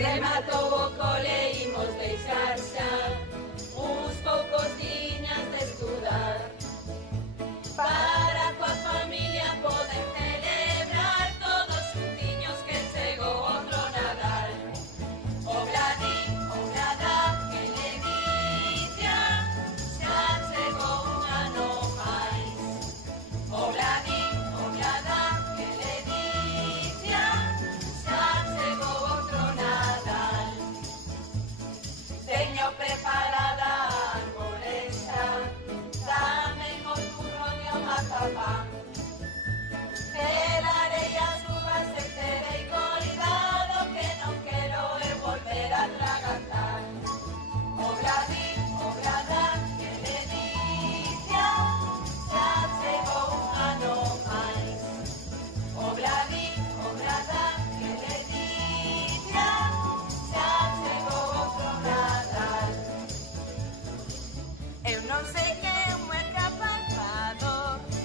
Rematou o cole, imos deixar xa uns poucos diñas de estudar para coa familia poder celebrar todos xuntiños que chegou outro Nadal. Oblada, que ledicia, xa chegou un ano máis. Oblada, que ledicia, xa chegou outro Nadal. Teño preparada a arbolexa, tamén o turrón e o mazapán. Pelarei as uvas e terei cuidado que non quero volver a atragantar. Oblada, que ledicia, xa chegou un ano máis. Oblada, que ledicia, xa chegou outro Nadal. Eu non sei que é un escapazado,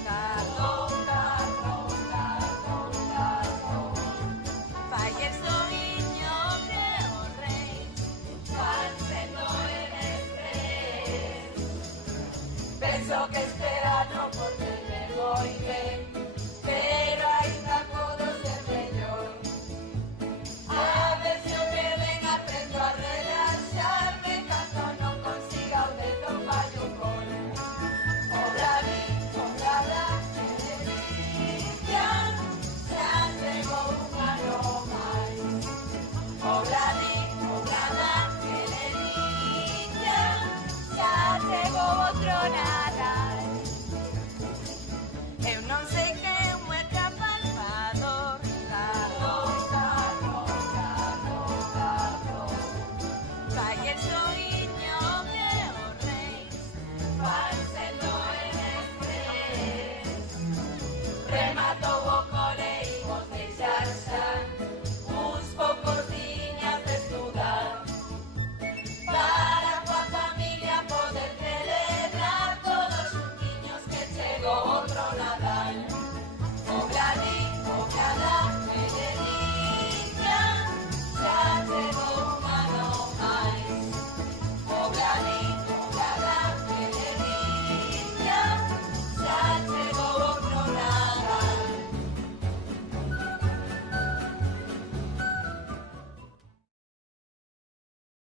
carro. Fai el soiño que o rei van sendo eles tres. Penso que este ano porque me moi ben.